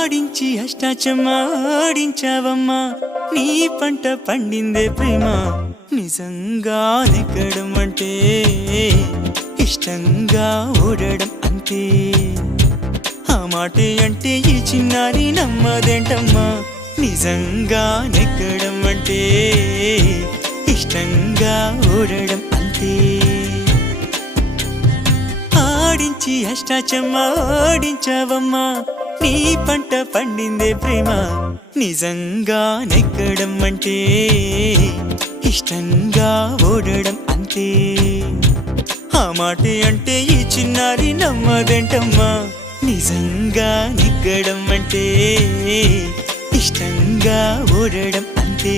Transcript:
ఆడించి అష్టాచమ్మా ఆడించావమ్మా నీ పంట పండిందే ప్రేమ నిజంగా నెగ్గడం అంటే ఇష్టంగా ఓడడం అంతే ఆ మాటే అంటే ఈ చిన్నారి నమ్మదేంటమ్మా నిజంగా నెగ్గడం అంటే ఇష్టంగా ఓడడం అంతే ఆడించి అష్టాచమ్మా ఆడించావమ్మా నీ పంట పండిందే ప్రేమ నిజంగా నెగ్గడం అంటే ఇష్టంగా ఓడడం అంతే ఆ మాటే అంటే ఈ చిన్నారి నమ్మదేంటమ్మా నిజంగా నెగ్గడం అంటే ఇష్టంగా ఓడడం అంతే